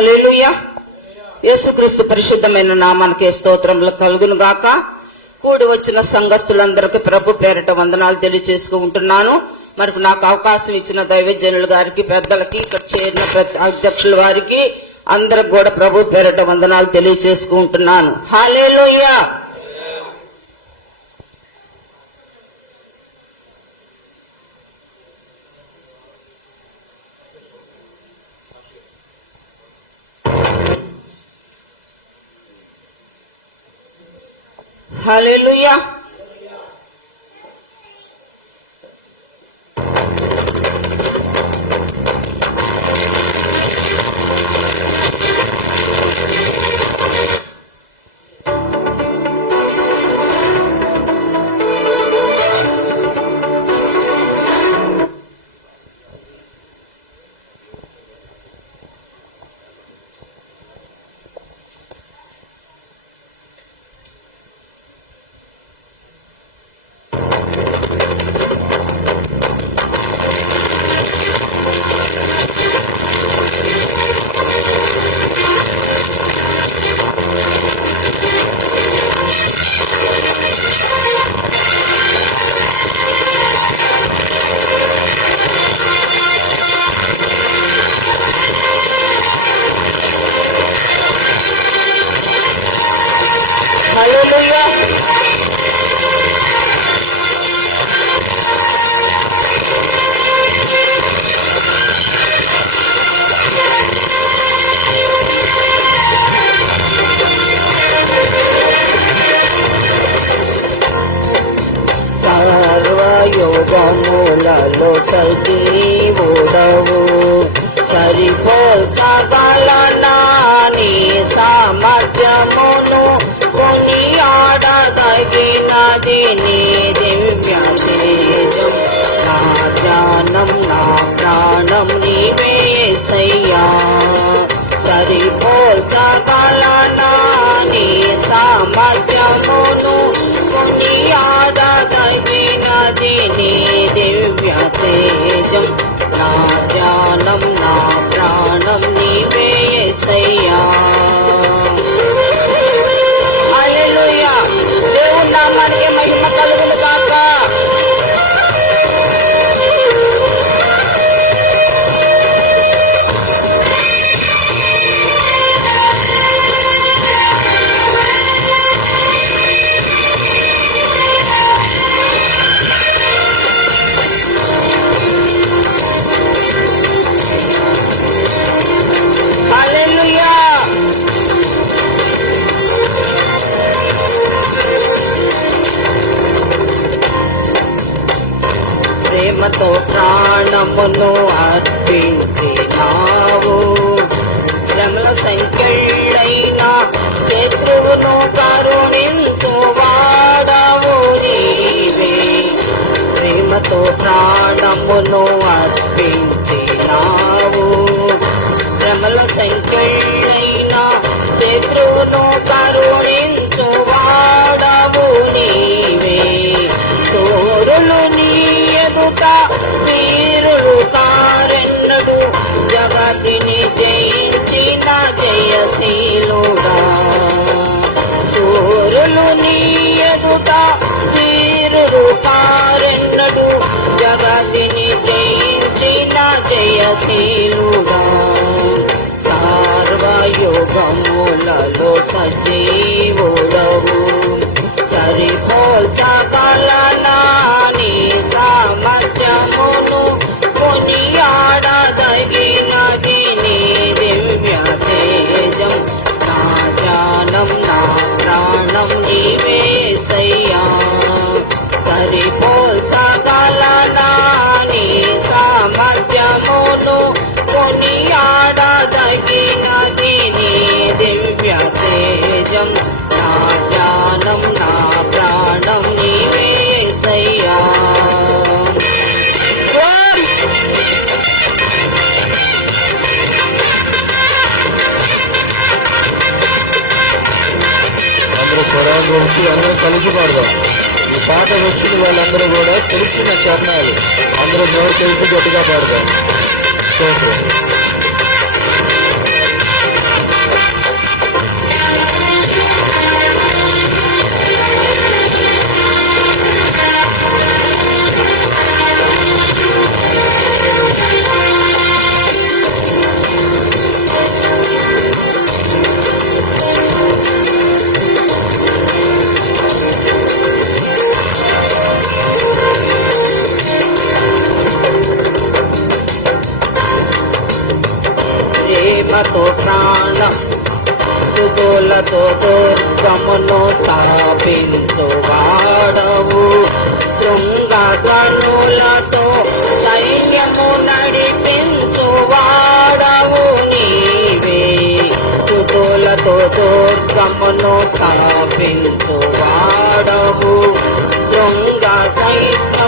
హల్లెలూయా. యేసుక్రీస్తు పరిశుద్ధమైన నామానికి స్తోత్రములు కలుగును గాక. కూడి వచ్చిన సంఘస్థులందరికీ ప్రభు పేరిట వందనాలు తెలియజేసుకుంటున్నాను మరి నాకు అవకాశం ఇచ్చిన దైవజనుల గారికి పెద్దలకి ఇక్కడ చేరిన ప్రతి అధ్యక్షుల వారికి అందరికి కూడా ప్రభు పేరిట వందనాలు తెలియజేసుకుంటున్నాను హాలేలుయా Hallelujah. సర్వయోగములలో సజీవుడవు సరిపోల్చగలనా ప్రేమతో ప్రాణమును అర్పించినావు. శ్రమల సంఖ్యైన శత్రువును కరుణించు వాడవు నీవే. ప్రేమతో ప్రాణమును అందరూ పాడదాం ఈ పాట వచ్చిన వాళ్ళందరూ కూడా తెలిసిన చరణాలు. అందరూ నోరు తెలిసి గట్టిగా పాడదాం సో తో ప్రాణ సుతులతో దుర్గమును స్థాపించు వాడవు. శృంగగనులతో సైన్యము నడిపించు వాడవు నీవే. సుతులతో దుర్గమును స్థాపించు వాడవు. శృంగ సైన్య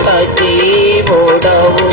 సజీవుడవు